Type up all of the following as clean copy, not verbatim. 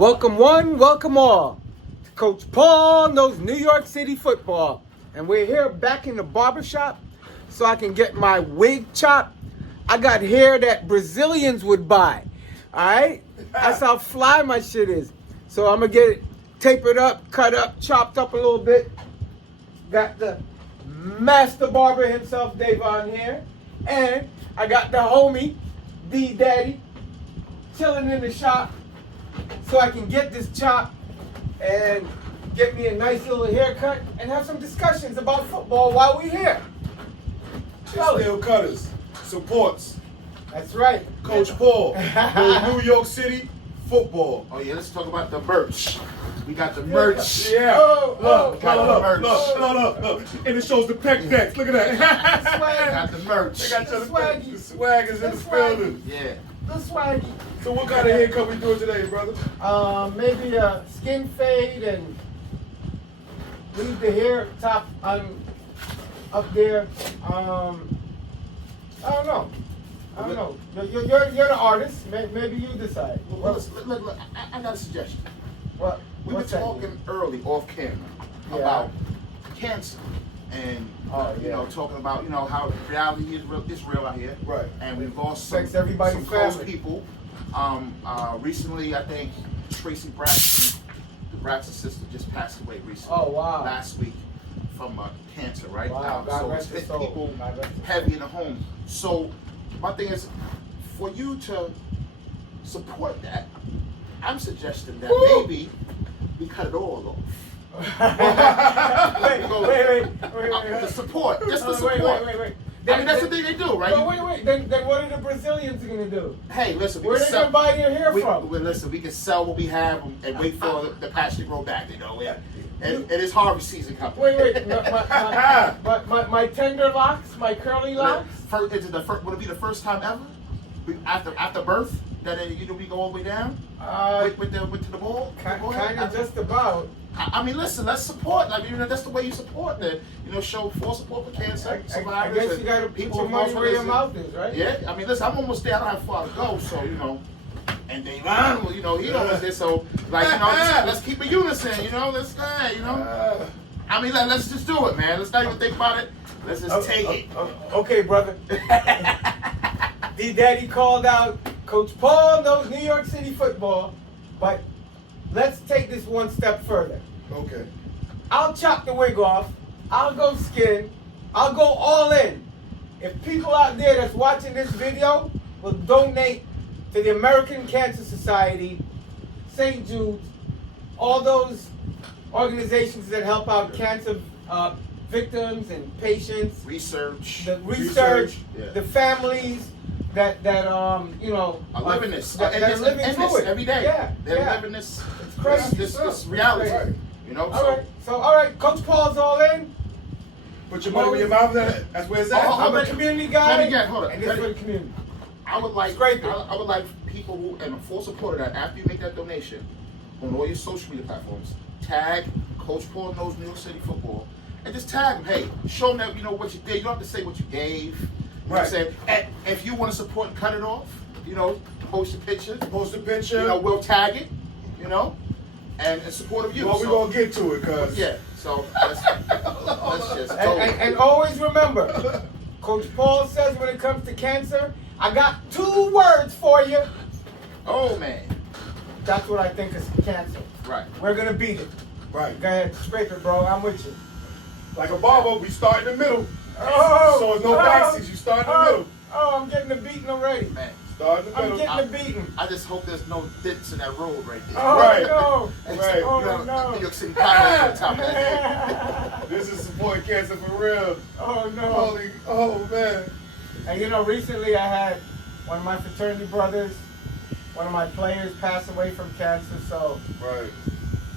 Welcome one, welcome all. Coach Paul knows New York City football. And we're here back in the barbershop so I can get my wig chopped. I got hair that Brazilians would buy. Alright? That's how fly my shit is. So I'm gonna get it tapered up, cut up, chopped up a little bit. Got the master barber himself, Davon, here. And I got the homie, D Daddy, chilling in the shop so I can get this chop and get me a nice little haircut and have some discussions about football while we're here. Steel Cutters supports That's right. Coach Paul knows New York City football. Oh yeah, let's talk about the merch. We got the merch. Yeah. Look, Look. and it shows the pec decks. Look at that. We got the merch. They got your Swaggy. the swag is in the building. Yeah. The swaggy. So what kind of haircut we doing today, brother? Maybe a skin fade and leave the hair top on up there. I don't know. You're the artist. Maybe you decide. Well, look, I got a suggestion. What? We were what's that? talking early off camera about cancer and you know, talking about how reality is real out here. Right. And we've lost some Affects everybody's close family. people. Recently, I think Tracy Braxton, the Braxton sister, just passed away recently. Oh, wow. Last week from cancer, right? Wow, God so rest it's his hit soul. people God rest his heavy in the home. So my thing is, for you to support that, I'm suggesting that maybe we cut it all off. Wait. The support, just the Wait. support. I mean, that's the thing they do, right? Wait. Then what are the Brazilians gonna do? Hey, listen, Where they gonna buy their hair from? Listen, we can sell what we have and wait for the patch to grow back. And it's Harvey season coming. Wait. My tender locks, my curly locks. Would it be the first time ever after birth that we go all the way down with the ball? Kind of just about. I mean, listen, let's support. I mean, that's the way you support it. Show full support for cancer survivors. I guess you gotta put your money where your mouth is, right? Yeah, I mean, listen, I'm almost there. I don't have far to go, so And Davon, he almost there, so let's keep a unison. Let's I mean, let's just do it, man. Let's not even think about it. Let's just take it. Okay, brother. D Daddy called out Coach Paul knows New York City football, but let's take this one step further. Okay. I'll chop the wig off. I'll go skin. I'll go all in. If people out there that's watching this video will donate to the American Cancer Society, St. Jude's, all those organizations that help out cancer victims and patients, Research. the research, Yeah. the families that are living this. that are living through it every day. Yeah, They're living this. It's crazy. This reality. Right. All right. Coach Paul's all in. Put your money where your mouth is. That's where it's at. I'm a community guy, Hold on. and this is for the community. I would like Scrape it. I would like people who and full support of that after you make that donation on all your social media platforms. Tag Coach Paul knows New York City football, and just tag him. Hey, show them that what you did. You don't have to say what you gave. You know what I'm saying? And if you want to support and cut it off, post a picture. We'll tag it. And in support of you. Well, we're gonna get to it, cuz. Yeah. So let's just go. And always remember, Coach Paul says when it comes to cancer, I got 2 words for you. Oh man. That's what I think is cancer. Right. We're gonna beat it. Right. Go ahead, scrape it, bro. I'm with you. Like a barber, we start in the middle. Oh, So it's no backseats. You start in the middle. Oh, I'm getting the beating already. Man. Start in the I'm middle. getting the beating. I just hope there's no dents in that road right there. Oh, Right. no. Right. Oh, no. New York City potholes on top of that. This is supporting cancer for real. Oh, no. Oh man. And recently I had one of my fraternity brothers, one of my players pass away from cancer. So, Right.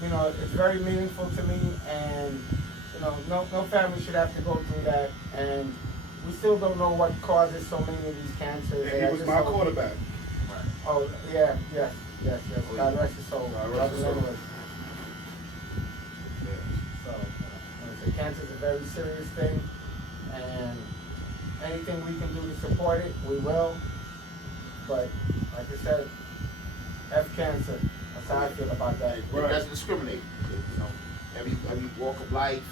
it's very meaningful to me. And, no family should have to go through that. And we still don't know what causes so many of these cancers. And he was my quarterback. Oh, yes. God rest his soul. God rest his soul. So, cancer is a very serious thing, and anything we can do to support it, we will. But, like I said, F cancer. That's how I feel about that. It doesn't discriminate. You know, every walk of life,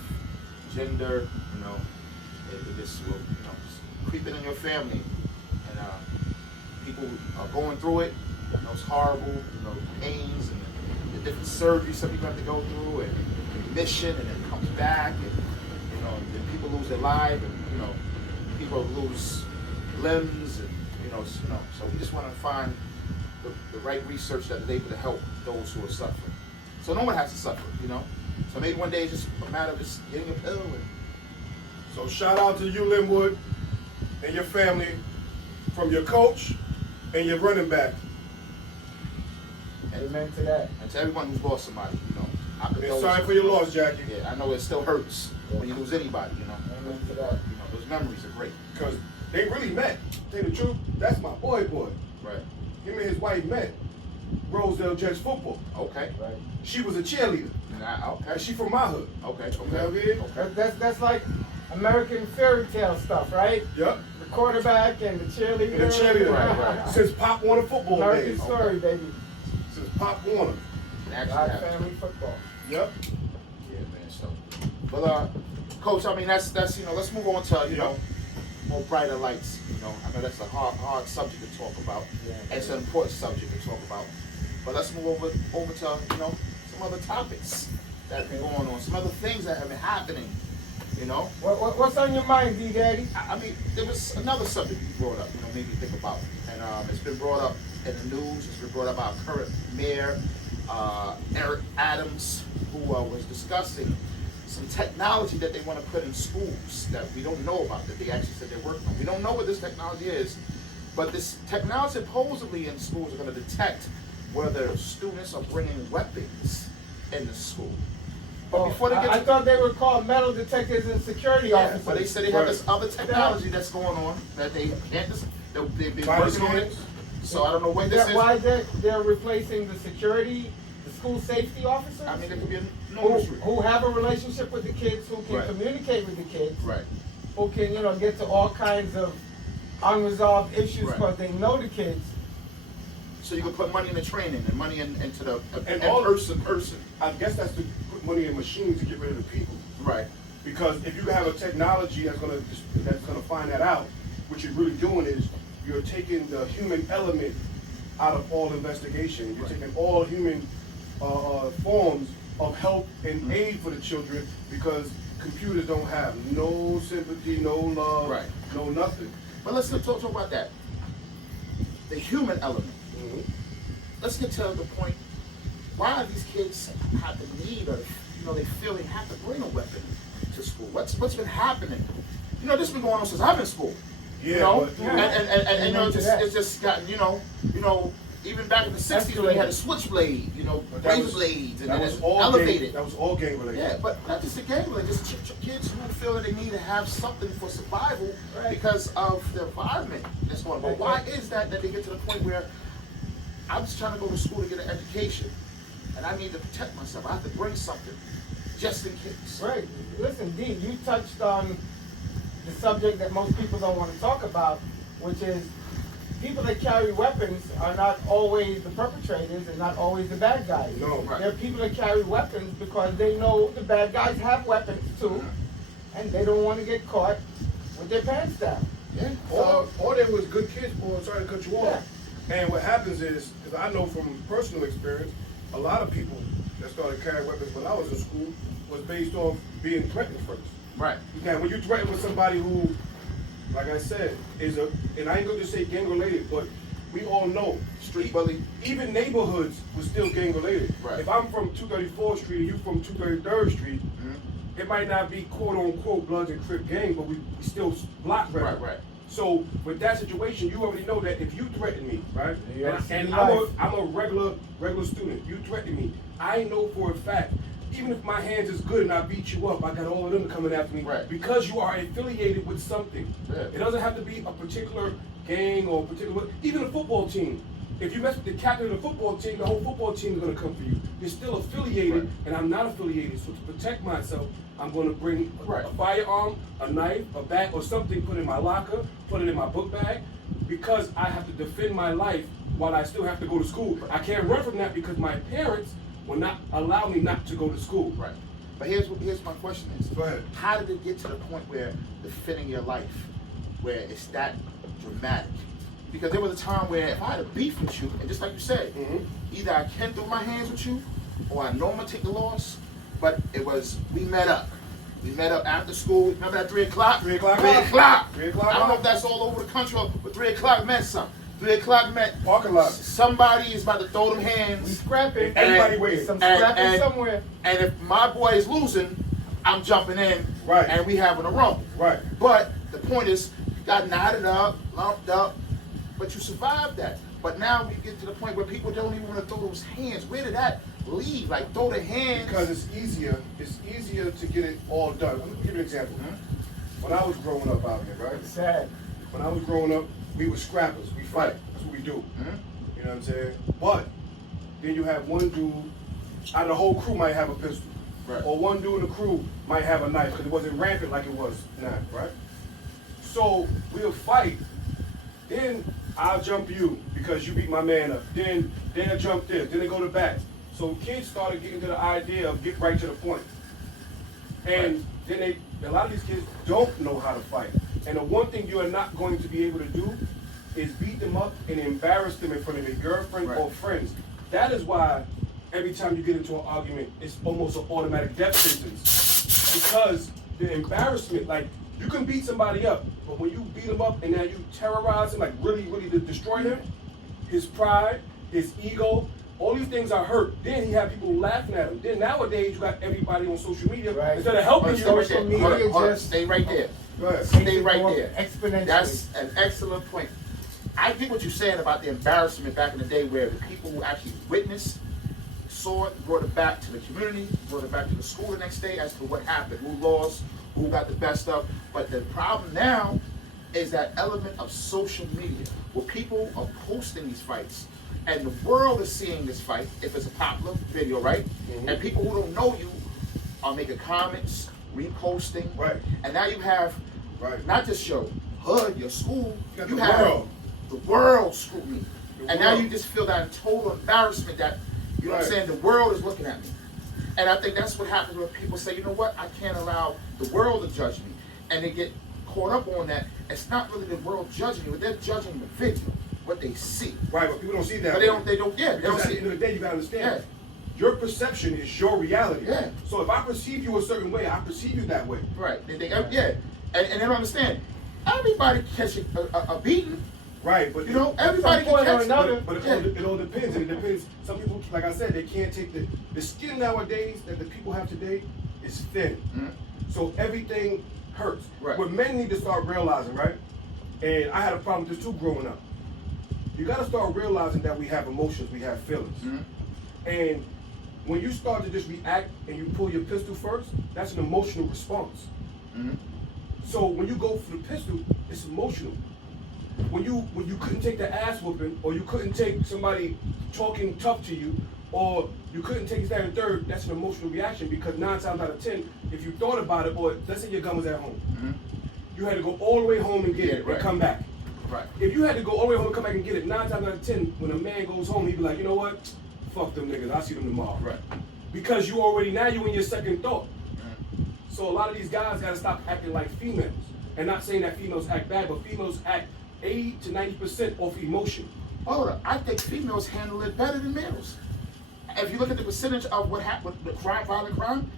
gender, you know, it just will, you know, just creeping in your family, and people are going through it. You know, it's horrible. You know, the pains and the different surgeries some people have to go through, and remission, and then it comes back, and you know, then people lose their life, and you know, people lose limbs, and you know, so we just want to find the right research that is able to help those who are suffering. So no one has to suffer, you know. So maybe one day it's just a matter of just getting a pill. And So shout out to you, Linwood, and your family, from your coach and your running back. Amen to that. And to everyone who's lost somebody, you know. And sorry for your loss, Jackie. Yeah, I know it still hurts when you lose anybody, you know. Amen to that. You know, those memories are great. Because they really met. Tell you the truth, that's my boy. Right. Him and his wife met. Rosedale Jets football. Okay. Right. She was a cheerleader. Okay. And she from my hood. Okay. You know what I mean? Okay. That's like American fairy tale stuff, right? Yep. The quarterback and the cheerleader. And the cheerleader. Right. Since Pop Warner football American days. story, baby. Since Pop Warner. It actually Black happened. family football. Yep. Yeah, man. So, well, Coach, I mean, that's you know, let's move on to you know, more brighter lights. You know, I know that's a hard subject to talk about. Yeah. It's an important subject to talk about. But let's move over to you know, some other topics that have been going on, some other things that have been happening. You know. What's on your mind, D Daddy? I mean, there was another subject you brought up. You know, made me think about, and it's been brought up in the news. It's been brought up by our current mayor, Eric Adams, who was discussing some technology that they want to put in schools that we don't know about, that they actually said they're working on. We don't know what this technology is, but this technology supposedly in schools are going to detect whether students are bringing weapons in the school. But before they get I thought they were called metal detectors and security officers. but they said they have this other technology that's going on that they can't just, they've been working on it. So I don't know what this is. Why they're replacing the security, the school safety officers? I mean, there could be a no who have a relationship with the kids, who can Right. communicate with the kids, Right. who can, you know, get to all kinds of unresolved issues Right. because they know the kids. So you can put money in the training and money into the And all- person. I guess that's to put money in machines to get rid of the people. Right. Because if you have a technology that's gonna find that out, what you're really doing is you're taking the human element out of all investigation. You're Right. taking all human forms of help and aid for the children, because computers don't have no sympathy, no love, Right. no nothing. But let's talk about that. The human element. Mhm. Let's get to the point. Why do these kids have the need, or you know, they feel they have to bring a weapon to school? What's been happening? You know, this has been going on since I've been in school. Yeah, You know, but and you know, it's just gotten, you know, even back in the '60s when they had a switchblade, you know, But that razor was- blades, and that then was it's all elevated. gang, that was all gang related. Yeah, but not just the gang related, just kids who feel that they need to have something for survival because of the environment that's going on. But why is that they get to the point where I'm just trying to go to school to get an education, and I need to protect myself. I have to bring something just in case. Right. Listen, D, you touched on the subject that most people don't want to talk about, which is people that carry weapons are not always the perpetrators and not always the bad guys. No. Right. There are people that carry weapons because they know the bad guys have weapons too, and they don't want to get caught with their pants down. Yeah. Or they was good kids, boy. I'm sorry to cut you off. And what happens is, because I know from personal experience, a lot of people that started carrying weapons when I was in school was based off being threatened first. Right. Now, when you threaten with somebody who, like I said, and I ain't going to say gang related, but we all know Street bully. even neighborhoods was still gang related. Right. If I'm from 234th Street and you from 233rd Street, it might not be quote unquote Bloods and Crip gang, but we still block Right. Right. So with that situation, you already know that if you threaten me, right, Yeah, and life. I'm a regular student, you threaten me, I know for a fact, even if my hands is good and I beat you up, I got all of them coming after me, Right. because you are affiliated with something. Yeah. It doesn't have to be a particular gang or a particular, even a football team. If you mess with the captain of the football team, the whole football team is going to come for you. You're still affiliated, Right. and I'm not affiliated. So to protect myself, I'm going to bring Right. a firearm, a knife, a bat, or something, put in my locker, put it in my book bag, because I have to defend my life while I still have to go to school. I can't run from that because my parents will not allow me not to go to school. Right. But here's my question is. Go ahead. How did it get to the point where the fit in your life, where it's that dramatic? Because there was a time where if I had a beef with you, and just like you said, either I can throw my hands with you, or I know I'm gonna take the loss. But it was, we met up. We met up after school. Remember at 3 o'clock? 3 o'clock. 3 o'clock. 3 o'clock. I don't know if that's all over the country, but 3 o'clock meant something. 3 o'clock meant Parking lot. somebody is about to throw them We hands. scrapping. Everybody waiting. Some scrapping somewhere. And if my boy is losing, I'm jumping in. Right. And we having a rumble. Right. But the point is, you got knotted up, lumped up, but you survived that. But now we get to the point where people don't even want to throw those hands. Where did that leave? Like throw the hands. Because it's easier to get it all done. Let me give you an example. When I was growing up out here, right? Sad. When I was growing up, we were scrappers. We fight. That's what we do. You know what I'm saying? But then you have one dude out of the whole crew might have a pistol. Right. Or one dude in the crew might have a knife because it wasn't rampant like it was now, right? So we'll fight. Then I'll jump you because you beat my man up. Then they'll jump this. Then they go to bat. So kids started getting to the idea of get right to the point. And then a lot of these kids don't know how to fight. And the one thing you are not going to be able to do is beat them up and embarrass them in front of their girlfriend or friends. That is why every time you get into an argument, it's almost an automatic death sentence. Because the embarrassment, like, you can beat somebody up, but when you beat him up and now you terrorize him, like really, really to destroy him, his pride, his ego, all these things are hurt. Then he had people laughing at him. Then nowadays you got everybody on social media instead of helping you. Social media just stay right there. Go ahead. Stay right there. Exponentially. That's an excellent point. I get what you're saying about the embarrassment back in the day where the people who actually witnessed, saw it, brought it back to the community, brought it back to the school the next day as to what happened, who lost, who got the best of. But the problem now is that element of social media where people are posting these fights and the world is seeing this fight if it's a popular video, right? And people who don't know you are making comments, reposting. Right. And now you have not just your hood, your school, you the have world. the world scrutiny. The And now world. you just feel that total embarrassment that, you know what I'm saying, the world is looking at me. And I think that's what happens when people say, you know what, I can't allow the world to judge me. And they get caught up on that. It's not really the world judging you, but they're judging the video, what they see. Right, but people don't see that. But they don't, they don't Because at see the end of the day, you gotta understand. Yeah. Your perception is your reality. Yeah. So if I perceive you a certain way, I perceive you that way. Right. Yeah. And they don't understand. Everybody catch a beating. Right, but You know, everybody can catch But it all depends, and it depends. Some people, like I said, they can't take the skin nowadays that the people have today is thin. So everything hurts. Right. What men need to start realizing, right? And I had a problem with this too growing up. You got to start realizing that we have emotions, we have feelings. And when you start to just react and you pull your pistol first, that's an emotional response. So when you go for the pistol, it's emotional. When you couldn't take the ass whooping, or you couldn't take somebody talking tough to you, or you couldn't take that and third, that's an emotional reaction, because 9 times out of 10, if you thought about it, or let's say your gun was at home, you had to go all the way home and get it and come back. Right. If you had to go all the way home and come back and get it, 9 times out of 10, when a man goes home, he'd be like, you know what? Fuck them niggas, I'll see them tomorrow. Right. Because you already, now you in your second thought. So a lot of these guys gotta stop acting like females. And not saying that females act bad, but females act 80 to 90% off emotion. Oh, I think females handle it better than males. If you look at the percentage of what happened with violent crime,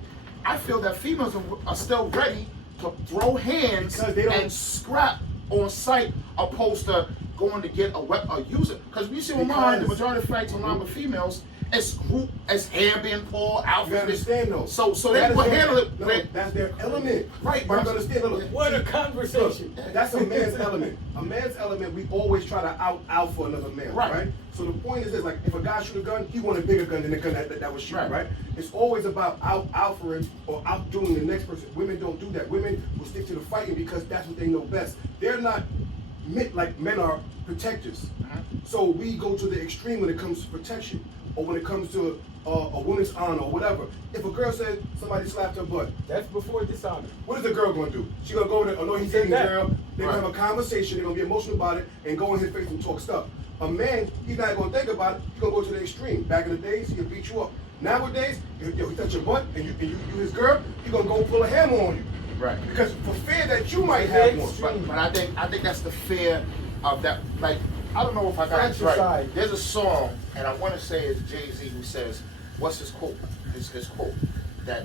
I feel that females are still ready to throw hands Because they don't- and scrap on sight opposed to going to get a weapon or use it. Because when you see online, the majority of fights online with females, it's group, it's hand being pulled, You outfit. understand though? So they That is will their- handle it. No, that's their element. Right, But but you understand, look, What a conversation. look, that's a man's element. A man's element, we always try to out for another man, Right. right? So the point is this, like, if a guy shoot a gun, he want a bigger gun than the gun that was shooting, Right. right? It's always about outforing or outdoing the next person. Women don't do that. Women will stick to the fighting because that's what they know best. They're not like men are protectors. So we go to the extreme when it comes to protection, or when it comes to a woman's honor or whatever. If a girl says somebody slapped her butt, That's before dishonor. what is the girl gonna do? She gonna go over there, oh no, he's hitting the That. girl. They're Right. gonna have a conversation, they're gonna be emotional about it, and go in his face and talk stuff. A man, he's not gonna think about it. He's gonna go to the extreme. Back in the days, he'll beat you up. Nowadays, if he touch your butt and you his girl, he's gonna go pull a hammer on you. Right. Because for fear that you might have one. But I think that's the fear of that. Like, I don't know if I got this right. There's a song, and I want to say it's Jay-Z who says, what's his quote? His quote that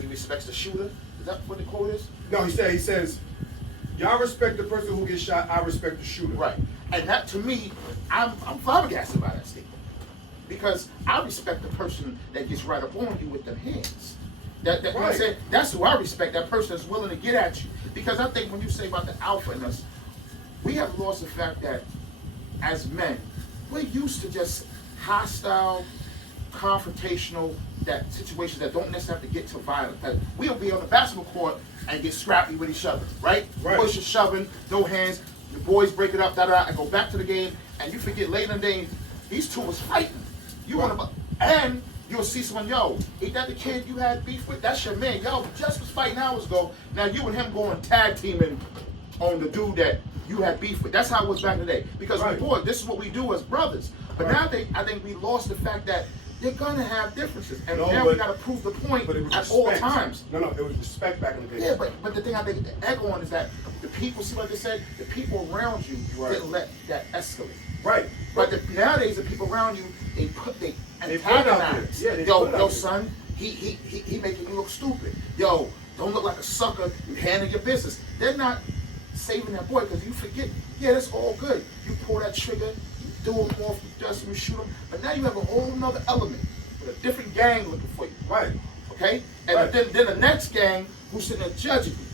he respects the shooter. Is that what the quote is? No, he says, y'all respect the person who gets shot. I respect the shooter. Right. And that, to me, I'm flabbergasted by that statement. Because I respect the person that gets right up on you with them hands. That right. When I say, that's who I respect, that person that's willing to get at you. Because I think when you say about the alpha in us, we have lost the fact that as men, we're used to just hostile, confrontational, that situations that don't necessarily have to get to violence. Like, we'll be on the basketball court and get scrappy with each other, right? Pushing, shoving, no hands, the boys break it up, and go back to the game, and you forget later in the day, these two was fighting. You want to, and you'll see someone, yo, ain't that the kid you had beef with? That's your man. Yo, just was fighting hours ago. Now you and him going tag teaming on the dude that you had beef with. That's how it was back in the day. Because boy, this is what we do as brothers. But now I think we lost the fact that you're gonna have differences, and now we gotta prove the point at all times. No, it was respect back in the day. Yeah, but the thing I think the echo on is that the people, see what they said, the people around you didn't let that escalate. Right. But nowadays, the people around you, they antagonize. Yeah, yo, son, he making you look stupid. Yo, don't look like a sucker. You handle your business. They're not saving that boy because you forget. Yeah, that's all good. You pull that trigger, you do him off, you dust him, you shoot him. But now you have a whole nother element with a different gang looking for you. Right. Okay. And then the next gang who's sitting there judging you.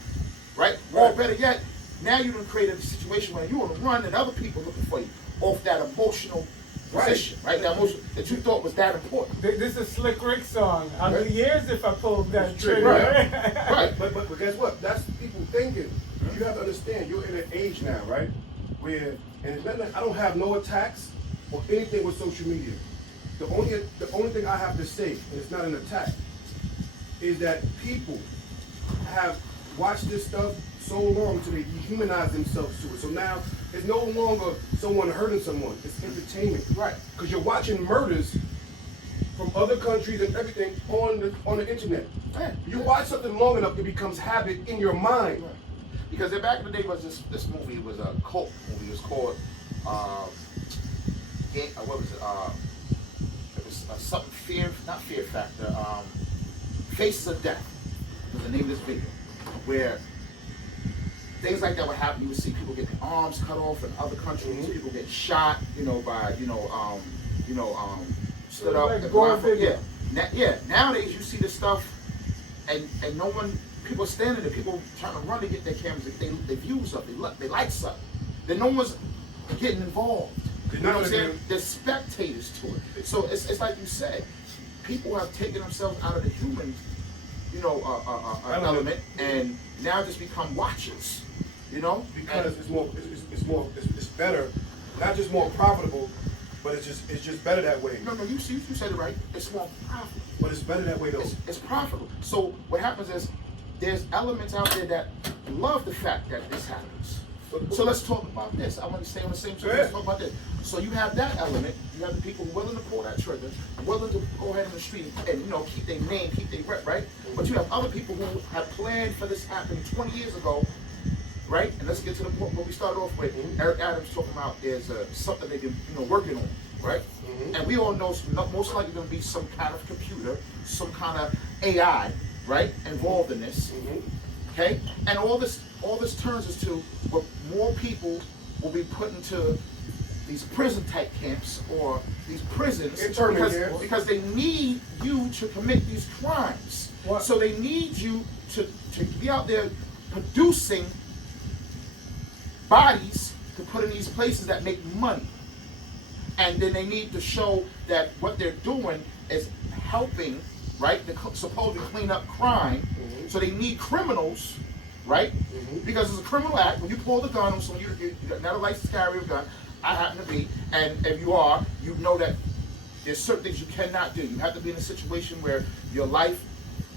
Right. Or better yet, now you done created a situation where you on the run and other people looking for you off that emotional position, right? That emotion that you thought was that important. This is a Slick Rick song. I'll do years if I pulled that trigger. Right. But guess what? That's people thinking. You have to understand, you're in an age now, right? Where, and it's not like I don't have no attacks or anything with social media. The only thing I have to say, and it's not an attack, is that people have watched this stuff so long till they dehumanize themselves to it. So now it's no longer someone hurting someone. It's entertainment. Right. Because you're watching murders from other countries and everything on the internet. Man. You watch something long enough, it becomes habit in your mind. Right. Because back in the day was this movie, it was a cult movie. It was called what was it? It was something Fear Factor. Faces of Death was the name of this video, where things like that would happen. You would see people get their arms cut off in other countries. People get shot, by stood up. Like nowadays you see this stuff, and no one. People are standing there. People trying to run to get their cameras. They view something. They like something. Then no one's getting involved. You know what I'm saying? They're spectators to it. So it's like you said. People have taken themselves out of the human, element, and now just become watchers. Because it's better, not just more profitable, but it's just better that way. No, you said it right. It's more profitable. But it's better that way though. It's profitable. So what happens is there's elements out there that love the fact that this happens. So let's talk about this. I want to stay on the same track. Let's talk about this. So you have that element. You have the people willing to pull that trigger, willing to go ahead in the street and keep their name, keep their rep, right? But you have other people who have planned for this happening 20 years ago, right? And let's get to the point where we started off with. Eric Adams talking about is something they've been working on, right? And we all know most likely going to be some kind of computer, some kind of AI, right, involved in this. Okay, and all this turns us to what more people will be put into these prison type camps or these prisons because they need you to commit these crimes. So they need you to be out there producing bodies to put in these places that make money. And then they need to show that what they're doing is helping, right, to supposedly clean up crime. So they need criminals, right? Because it's a criminal act. When you pull the gun on someone, you're not a licensed carrier of a gun. I happen to be. And if you are, you know that there's certain things you cannot do. You have to be in a situation where your life,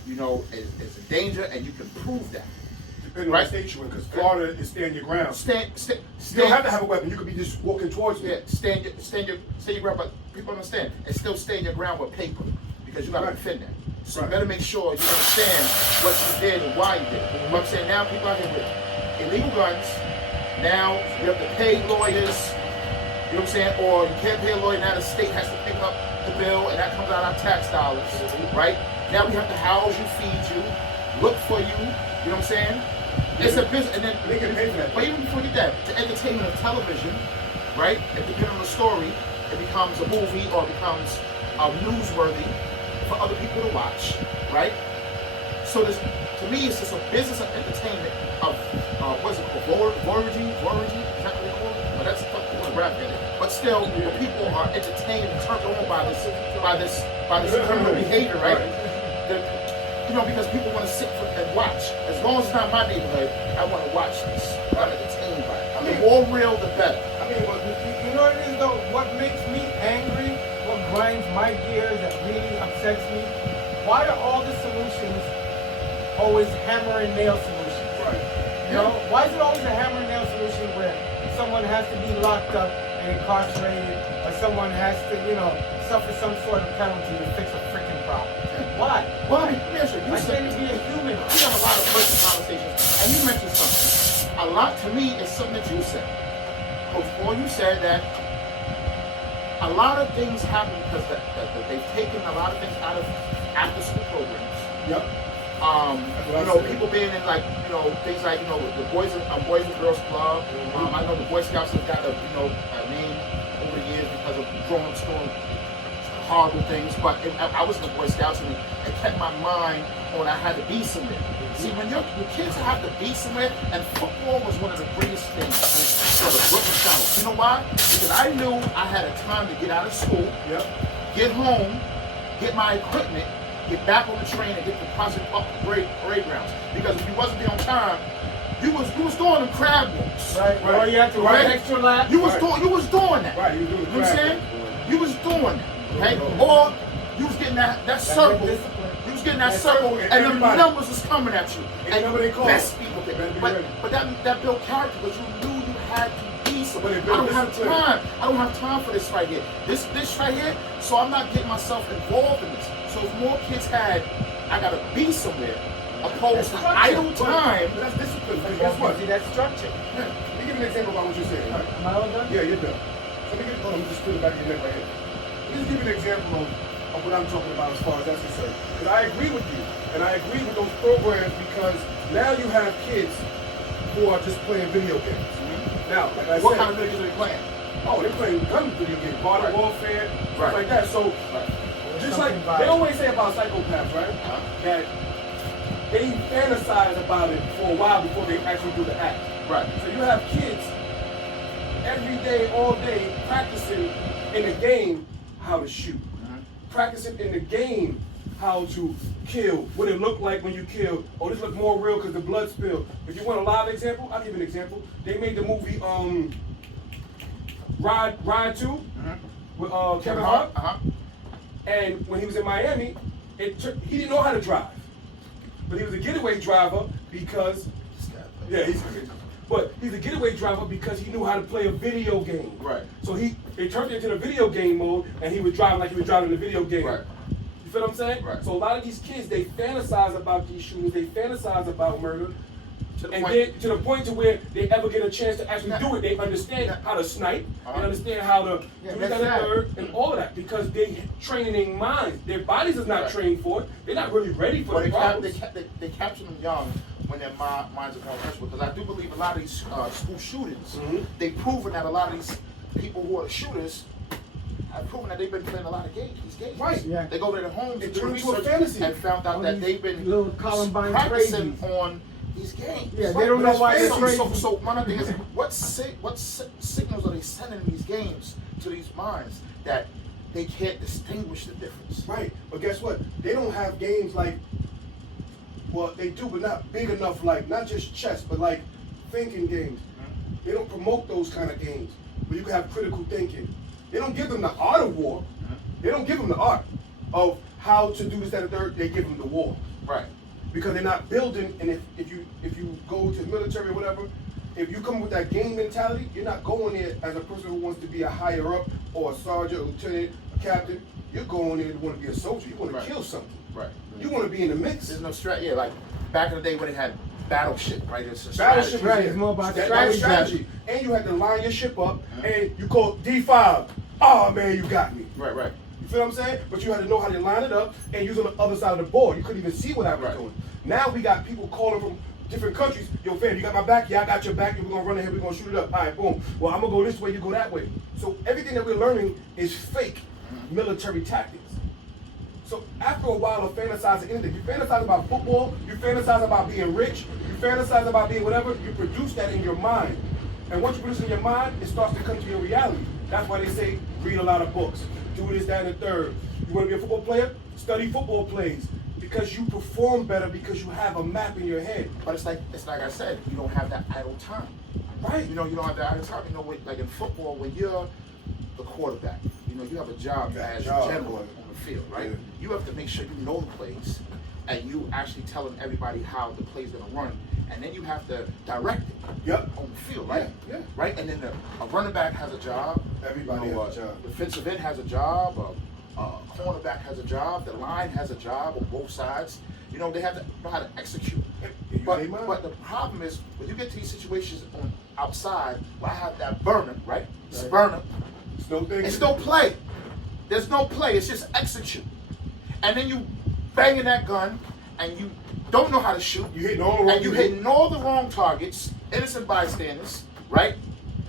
is in danger and you can prove that. Depending on the state you're in, because Florida is stand your ground. Stand. You don't have to have a weapon. You could be just walking towards me. Yeah, stand your ground, but people understand. And still stand your ground with paper, because you got to defend that. So you better make sure you understand what you did and why you did it. You know what I'm saying? Now people out here with illegal guns. Now you have to pay lawyers. You know what I'm saying? Or you can't pay a lawyer. Now the state has to pick up the bill, and that comes out of our tax dollars, right? Now we have to house you, feed you, look for you. You know what I'm saying? It's a business, and then they can pay for that. But even before you get that, the entertainment of television, right? If depending on the story, it becomes a movie or it becomes newsworthy for other people to watch, right? So this, to me, it's just a business of entertainment of what's it called? Voyeurism? Is that what they call it? But that's tough to rap in it. But still, the people are entertained and turned on by this criminal behavior, right? You know, because people want to sit and watch. As long as it's not my neighborhood, I want to watch this. I'm entertained by it. The more real, the better. I mean, you know what it is though? What makes me angry, what grinds my gears, that really upsets me, why are all the solutions always hammer and nail solutions? Right. You know, why is it always a hammer and nail solution where someone has to be locked up and incarcerated, or someone has to, you know, suffer some sort of penalty to fix a freaking problem? Why? Why? Yes, sir. I can't be a human. We have a lot of personal conversations, and you mentioned something. A lot to me is something that you said. Coach Paul, you said that a lot of things happen because that they've taken a lot of things out of after-school programs. Yep. You know, people being in like, you know, things like, you know, the Boys and Girls Club. I know the Boy Scouts have got a name over the years because of growing up doing horrible things. But I was in the Boy Scouts, and it kept my mind on I had to be somewhere. See, when your kids have to be somewhere, and football was one of the greatest things for the Brooklyn Scouts. You know why? Because I knew I had a time to get out of school, get home, get my equipment, get back on the train, and get to Prospect Park parade grounds. Because if you wasn't there on time, you was doing them crab walks. Right. Or you have to run an extra lap. You was doing that. Right. You were doing the You know what I'm saying? You was doing that. Okay? Or you was getting that circle. You was getting that circle, and the numbers was coming at you. And the best people did. But that built character, because you knew you had to be somewhere. I don't have time. I don't have time for this right here. This right here. So I'm not getting myself involved in this. So if more kids had, I gotta be somewhere, opposed to idle time. But that's discipline. That's Guess what? See, that's structure. Let me give you an example about what you're saying. Am I all done? Yeah, you're done. Let me just put it back in your neck right here. Let me just give you an example of what I'm talking about as far as that's concerned. Because I agree with you, and I agree with those programs, because now you have kids who are just playing video games. Now, like I said, What kind of videos are they playing? oh, they're playing gun video games, modern warfare, stuff like that. So, just like they always say about psychopaths, right? That they fantasize about it for a while before they actually do the act. Right. So you have kids every day, all day, practicing in the game how to shoot. Practicing in the game how to kill, what it looked like when you kill. Oh, this look more real because the blood spilled. If you want a live example, I'll give you an example. They made the movie Ride 2 with Kevin Hart. And when he was in Miami, he didn't know how to drive. But he was a getaway driver because, he's a getaway driver because he knew how to play a video game. Right. So they turned it into the video game mode, and he was driving like he was driving the video game. Right. You feel what I'm saying? Right. So a lot of these kids, they fantasize about these shootings, they fantasize about murder, To the point to where they ever get a chance to actually do it. They understand how to snipe, they understand how to do that and third, and all of that, because they training their minds. Their bodies is not trained for it. They're not really ready for the problems. They capture them young when their minds are more impressionable. Because I do believe a lot of these school shootings, they've proven that a lot of these people who are the shooters have proven that they've been playing a lot of these games. Right. Yeah. They go to their homes and do turned into a research fantasy. and found out that they've been little Columbine practicing crazies. on these games. Yeah, they don't know why they're crazy. So one other thing is, what signals are they sending in these games to these minds that they can't distinguish the difference? Right, but guess what? They don't have games like, well, they do, but not big enough, like, not just chess, but like thinking games. They don't promote those kind of games where you can have critical thinking. They don't give them the art of war. They don't give them the art of how to do this, that, and third. They give them the war. Right. because they're not building. And if you go to the military or whatever, if you come with that game mentality, you're not going there as a person who wants to be a higher up or a sergeant, a lieutenant, a captain. You're going there to want to be a soldier. You want to kill something. Right. You want to be in the mix. There's no strat. Yeah, like back in the day when they had Battleship, right? It's a Battleship, Right, it's more about strategy. And you had to line your ship up, and you call D5. Oh man, you got me. Right. You feel what I'm saying? But you had to know how to line it up and use on the other side of the board. You couldn't even see what I was doing. Now we got people calling from different countries. Yo, fam, you got my back? Yeah, I got your back. We're gonna run ahead. We're gonna shoot it up. All right, boom. Well, I'm gonna go this way. You go that way. So everything that we're learning is fake military tactics. So after a while of fantasizing anything, you fantasize about football, you fantasize about being rich, you fantasize about being whatever, you produce that in your mind. And once you produce it in your mind, it starts to come to your reality. That's why they say, read a lot of books, do this, that, and the third. You want to be a football player? Study football plays. Because you perform better because you have a map in your head. But it's like I said, you don't have that idle time. Right. You know, you don't have that idle time. You know, like in football, when you're the quarterback, you know, you have a job as a general on the field, right? Yeah. You have to make sure you know the plays, and you actually telling everybody how the play's gonna run, and then you have to direct it on the field, right? Yeah. Right. And then a running back has a job. Everybody has a job. Defensive end has a job. Cornerback has a job. The line has a job on both sides. You know, they have to know how to execute. But the problem is when you get to these situations on outside, where I have that burner, right? It's a burner. It's no play. There's no play. It's just execute. And then you banging that gun, and you don't know how to shoot. You hitting all the wrong. And you hitting all the wrong targets, innocent bystanders, right?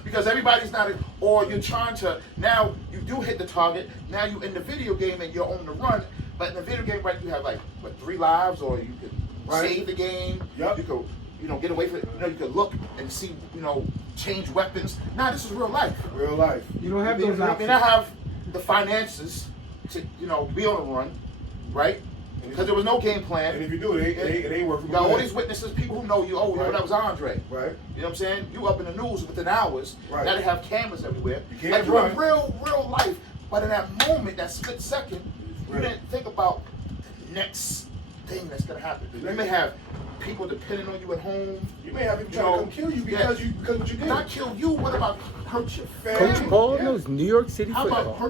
Because everybody's not, or you're trying to, now you do hit the target, now you in the video game and you're on the run, but in the video game, right, you have like, 3 lives, or you could save the game, you could, get away from it, you could look and see, change weapons. Now this is real life. Real life. You don't have those options. And I have the finances to, be on the run, right? Because there was no game plan. And if you do it, it ain't working. You got all these witnesses, people who know you. Oh, that was Andre. Right. You know what I'm saying? You up in the news within hours. Right. Now they have cameras everywhere. You can't like run. you're in real life. But in that moment, that split second, you didn't think about the next thing that's gonna happen. You may have people depending on you at home. You may have people trying to come kill you because what you did. Not kill you. What about hurt your family? Coach Paul knows New York City How football. about hurt